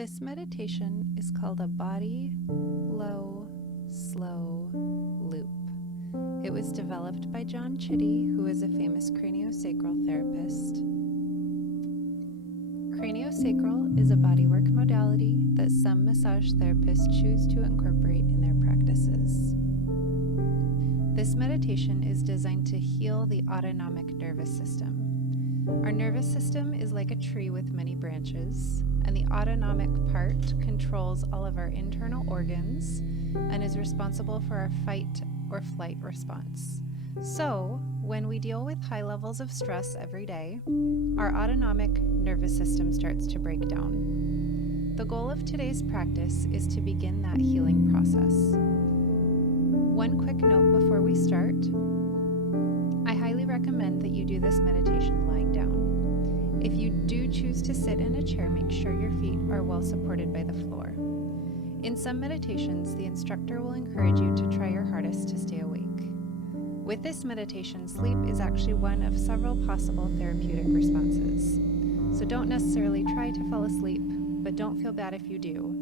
This meditation is called a body, low, slow loop. It was developed by John Chitty, who is a famous craniosacral therapist. Craniosacral is a bodywork modality that some massage therapists choose to incorporate in their practices. This meditation is designed to heal the autonomic nervous system. Our nervous system is like a tree with many branches, and the autonomic part controls all of our internal organs and is responsible for our fight or flight response. So, when we deal with high levels of stress every day, our autonomic nervous system starts to break down. The goal of today's practice is to begin that healing process. One quick note before we start. I highly recommend that you do this meditation lying down. If you do choose to sit in a chair, make sure your feet are well supported by the floor. In some meditations, the instructor will encourage you to try your hardest to stay awake. With this meditation, sleep is actually one of several possible therapeutic responses. So don't necessarily try to fall asleep, but don't feel bad if you do,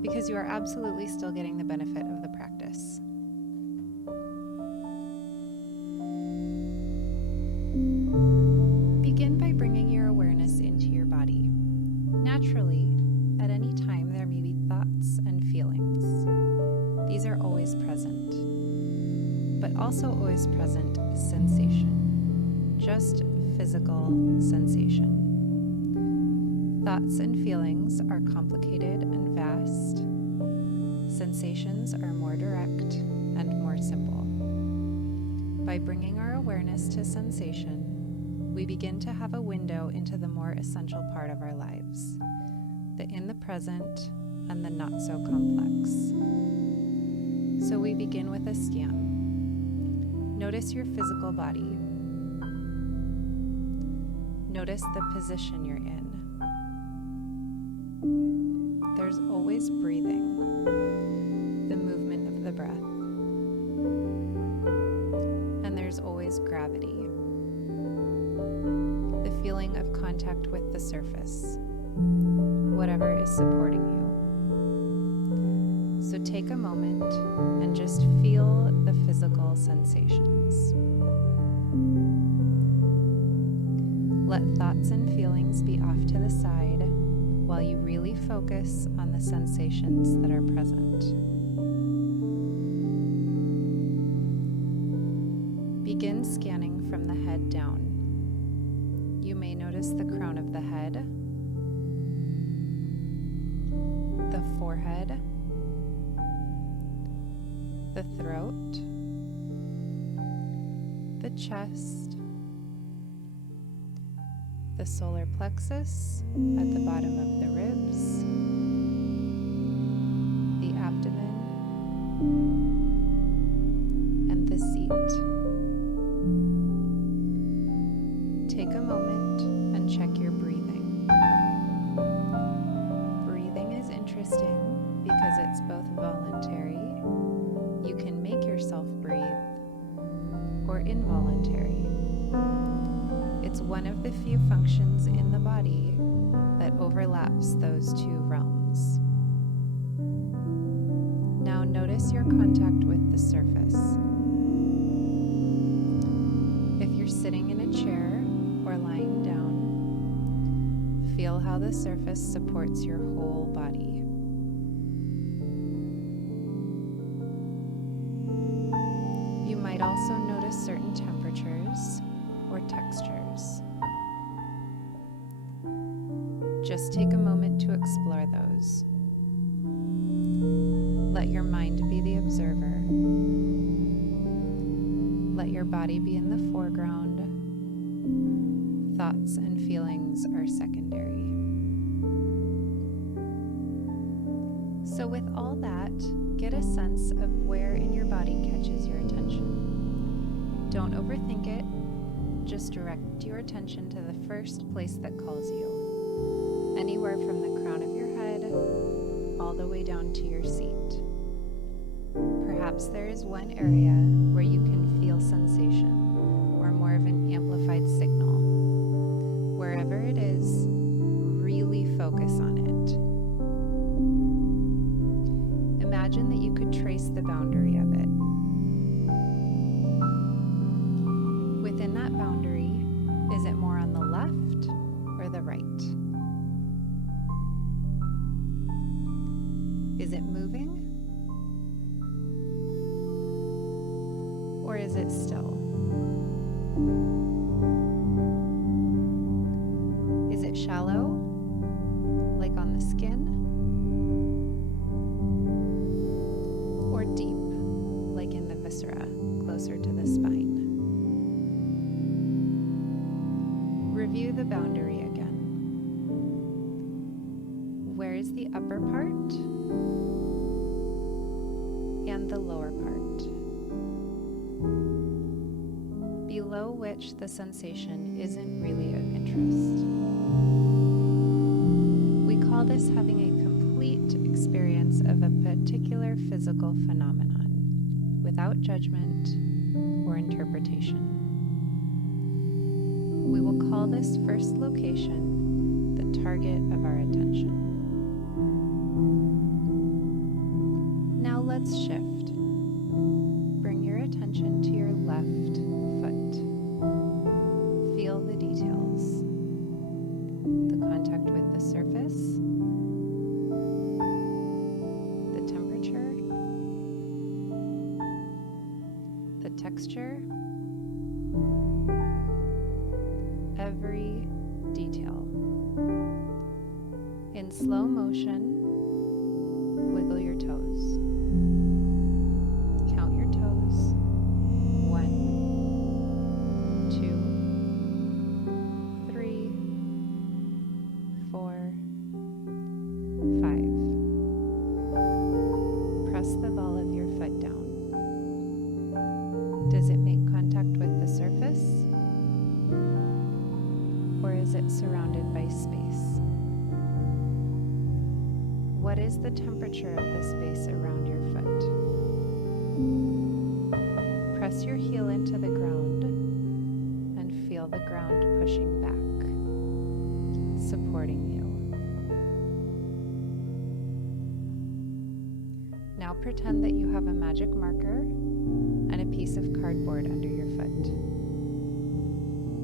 because you are absolutely still getting the benefit of the practice. Begin by bringing your awareness into your body. Naturally, at any time there may be thoughts and feelings. These are always present. But also always present is sensation, just physical sensation. Thoughts and feelings are complicated and vast. Sensations are more direct and more simple. By bringing our awareness to sensation, we begin to have a window into the more essential part of our lives, the in the present and the not so complex. So we begin with a scan. Notice your physical body. Notice the position you're in. There's always breathing, the movement of the breath. And there's always gravity, the feeling of contact with the surface, whatever is supporting you. So take a moment and just feel the physical sensations. Let thoughts and feelings be off to the side while you really focus on the sensations that are present. Begin scanning from the head down. You may notice the crown of the head, the forehead, the throat, the chest, the solar plexus at the bottom of the ribs, the abdomen, and the seat. Take a moment and check your breathing. Breathing is interesting because it's both voluntary. You can make yourself breathe, or involuntary. It's one of the few functions in the body that overlaps those two realms. Now notice your contact with the surface. If you're sitting in a chair or lying down, feel how the surface supports your whole body. You might also notice certain temperatures or textures. Just take a moment to explore those. Let your mind be the observer. Let your body be in the foreground. Thoughts and feelings are secondary. So with all that, get a sense of where in your body catches your attention. Don't overthink it. Just direct your attention to the first place that calls you. Anywhere from the crown of your head all the way down to your seat. Perhaps there is one area where you can feel sensation or more of an amplified signal. Wherever it is, really focus on it. Is it moving? Or is it still? Is it shallow, like on the skin? Or deep, like in the viscera, closer to the spine? Review the boundary again. Where is the upper part and the lower part, below which the sensation isn't really of interest? We call this having a complete experience of a particular physical phenomenon, without judgment or interpretation. We will call this first location the target of our attention. Now let's shift. Bring your attention to your left foot. Feel the details. The contact with the surface, the temperature, the texture, every detail. In slow motion, wiggle your toes. Count your toes. 1, 2, 3, 4, 5. Press the ball of your foot down. Does it make contact with the surface? Or is it surrounded by space? What is the temperature of the space around your foot? Press your heel into the ground and feel the ground pushing back, supporting you. Now pretend that you have a magic marker and a piece of cardboard under your foot.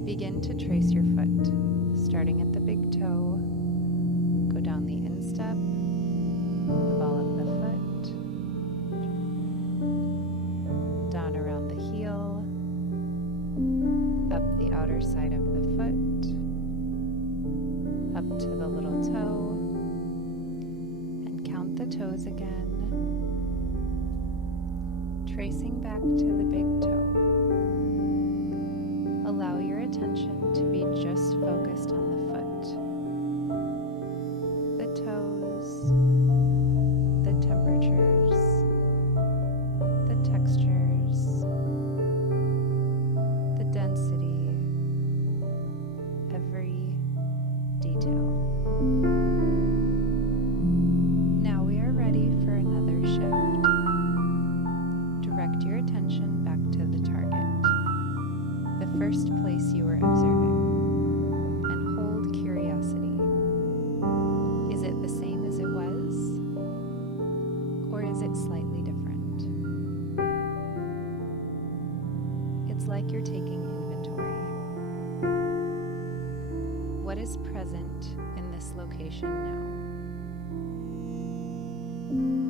Begin to trace your foot, starting at the big toe. Go down the instep, the ball of the foot, down around the heel, up the outer side of the foot, up to the little toe, and count the toes again, tracing back to the big toe. Allow your attention to be just focused on the foot, the toes, the temperatures, the textures, the density, every detail. Now we are ready for another shift. Direct your attention back to the target, the first place you were observing, and hold curiosity. Is it the same as it was? Or is it slightly different? It's like you're taking inventory. What is present in this location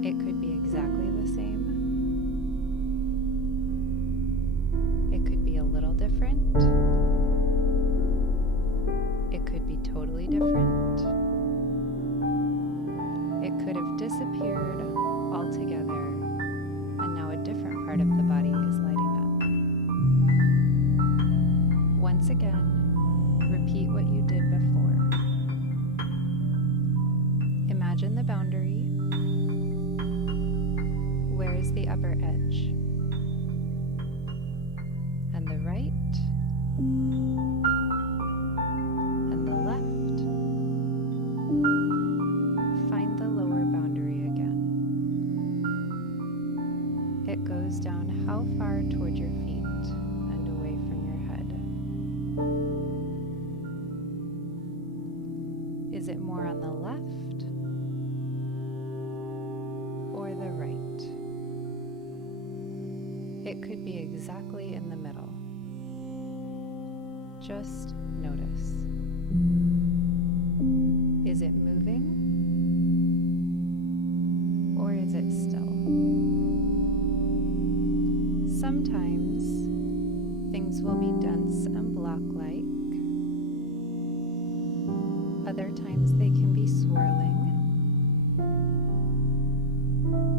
now? It could be exactly the same. It could be a little different. It could be totally different. It could have disappeared altogether, and now a different part of the body is lighting up. Once again, repeat what you did before. Imagine the boundary. Where is the upper edge? And the right, and the left. Find the lower boundary again. It goes down how far toward your feet and away from your head? Is it more on the left or the right? It could be exactly in the middle. Just notice. Is it moving Sometimes things will be dense and block-like. Other times they can be swirling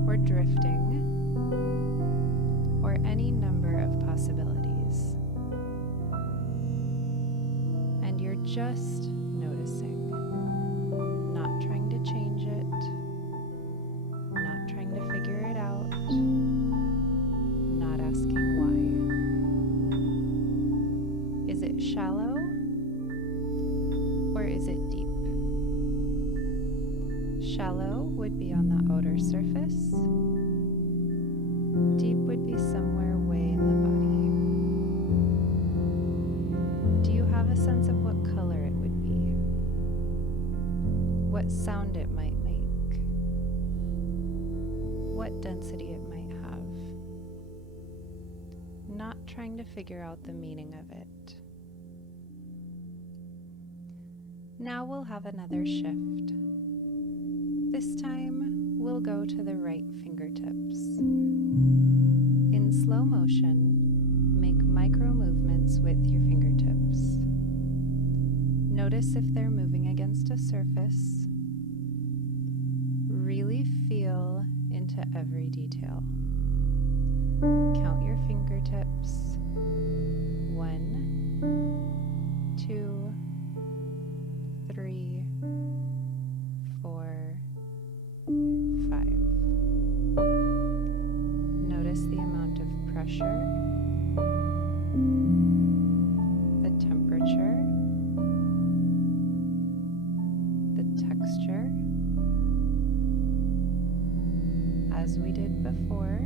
or drifting, or any number of possibilities. And you're just noticing, not trying to change it, not trying to figure it out, not asking why. Is it shallow or is it deep? Shallow would be on the outer surface. Deep would be somewhere way in the body. Do you have a sense of what color it would be? What sound it might make? What density it might have? Not trying to figure out the meaning of it. Now we'll have another shift. This time, we'll go to the right fingertips. In slow motion, make micro movements with your fingertips. Notice if they're moving against a surface. Really feel into every detail. Count your fingertips. 1, 2, 3, 4, 5. Notice the amount of pressure, the temperature, the texture. As we did before,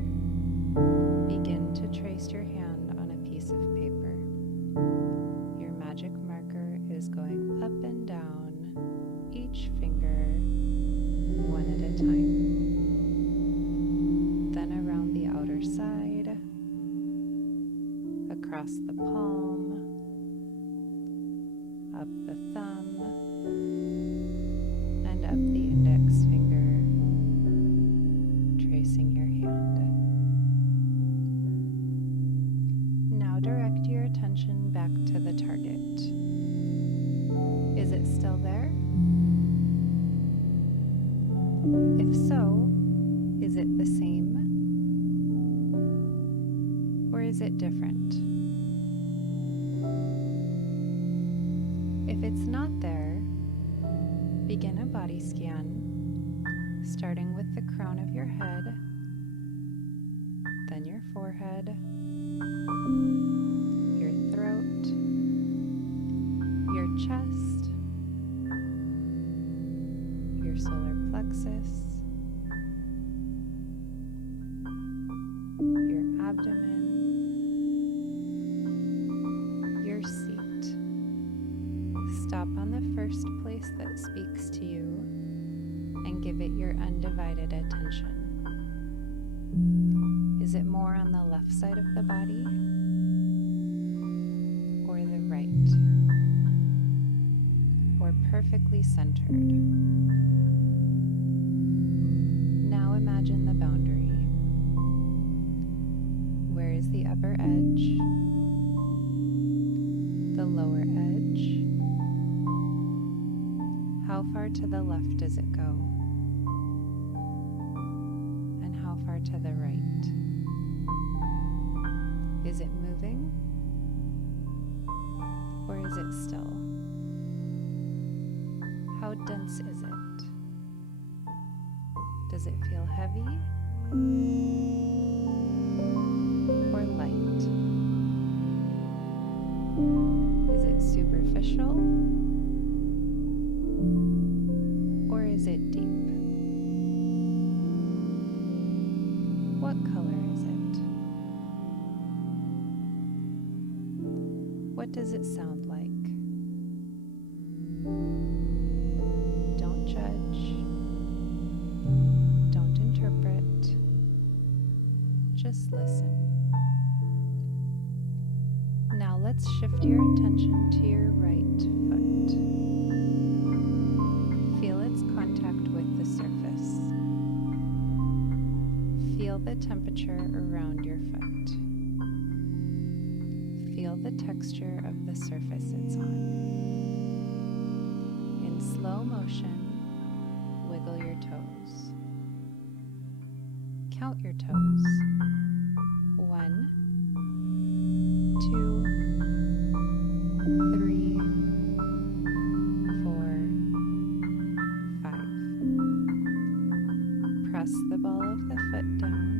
begin to trace your hand on a piece of paper. Your magic marker is going up and down each finger, one at a time. Then around the outer side, across the palm, up the thumb, and up the index finger, tracing your hand. Now direct your attention back to the target. Is it still there? If so, is it the same? Or is it different? If it's not there, begin a body scan, starting with the crown of your head, then your forehead, your throat, your chest, your solar plexus, your abdomen, your seat. Stop on the first place that speaks to you and give it your undivided attention. Is it more on the left side of the body or the right? Or perfectly centered? Now imagine the boundary. Where is the upper edge? The lower edge? How far to the left does it go? And how far to the right? Is it moving? Or is it still? How dense is it? Does it feel heavy or light? Is it superficial or is it deep? What color is it? What does it sound like? Don't judge. Don't interpret. Just listen. Now let's shift your attention to your right foot. Feel its contact with the surface. Feel the temperature around your foot. Feel the texture of the surface it's on. In slow motion, wiggle your toes. Count your toes. 1, 2, 3, 4, 5. Press the ball of the foot down.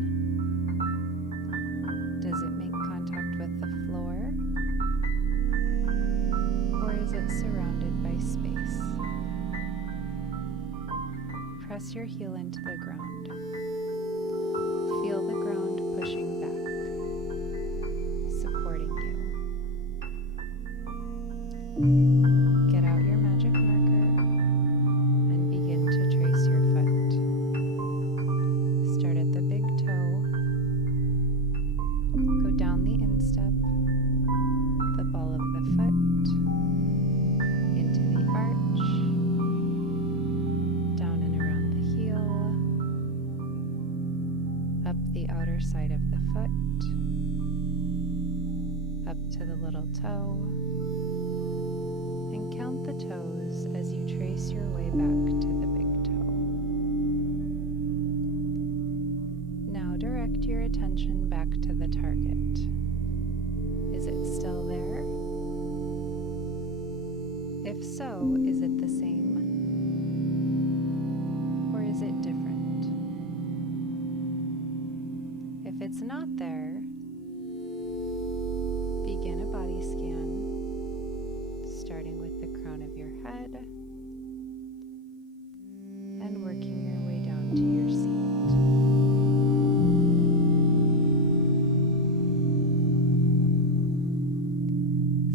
Does it make contact with the floor? Or is it surrounded by space? Press your heel into the ground. Feel the ground pushing back, supporting you. Get out your magic marker and begin to trace your foot. Start at the big toe. Go down the instep, the ball of the foot, into the arch, down and around the heel, up the outer side of the foot, up to the little toe, and count the toes as you trace your way back to the big toe. Now direct your attention back to the target. Is it still there? If so, is it the same? Or is it different? If it's not there, begin a body scan, starting with the crown of your head and working your way down to your seat.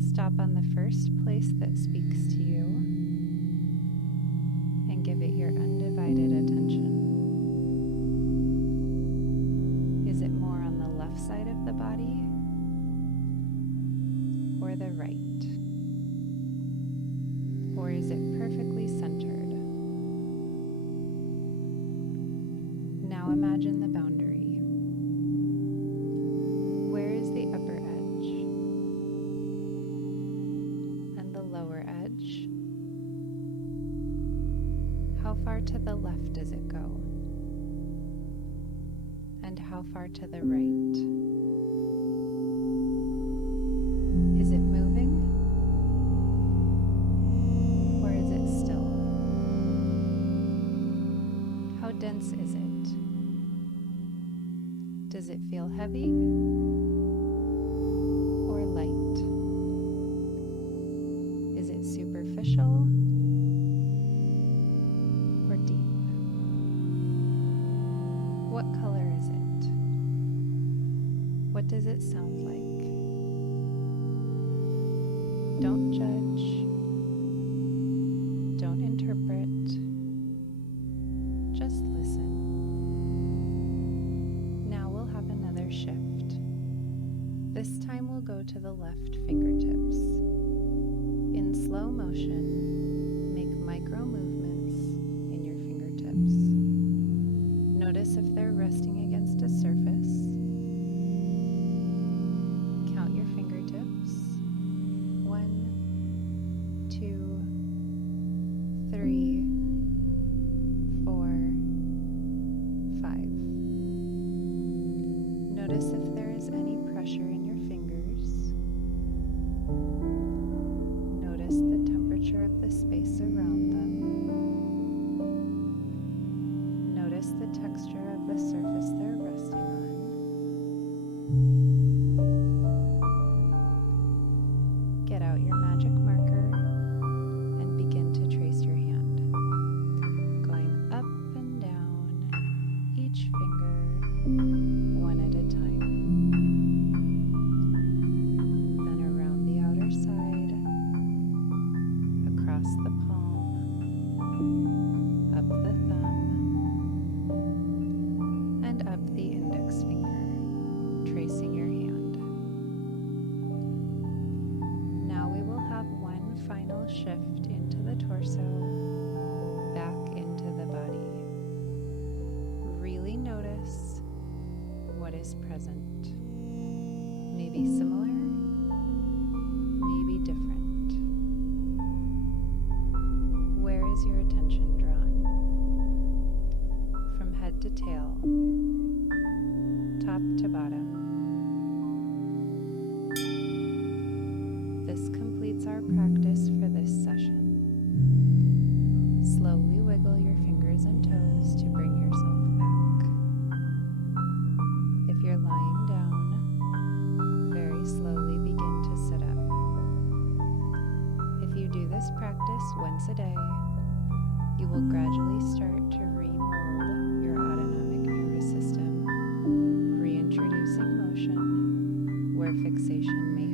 Stop on the first place that speaks to you and give it your undivided attention. Is it more on the left side of the body or the right? Or is it perfectly centered? Now imagine the boundary. Where is the upper edge? And the lower edge? How far to the left does it go? And how far to the right? Is it moving? Or is it still? How dense is it? Does it feel heavy or light? Is it superficial or deep? What color is it? What does it sound like? Don't judge. Don't interpret. Just listen. Now we'll have another shift. This time we'll go to the left fingertips. In slow motion, make micro movements in your fingertips. Notice if they're resting against a surface. Count your fingertips. 1, 2, 3, 4, 5. Notice if there is any pressure in your fingers. Notice the temperature of the space around them. Notice the texture of the surface they're resting on. Get out your magic marker and begin to trace your hand, going up and down each finger, one at a time. Then around the outer side, across the palm, up the thumb, and up the index finger, tracing your hand. Now we will have one final shift into the torso, back into the body. Really notice what is present. Maybe similar to tail, top to bottom. This completes our practice for this session. Slowly wiggle your fingers and toes to bring yourself back. If you're lying down, very slowly begin to sit up. If you do this practice once a day, you will gradually start to remold your autonomic nervous system, reintroducing motion where fixation may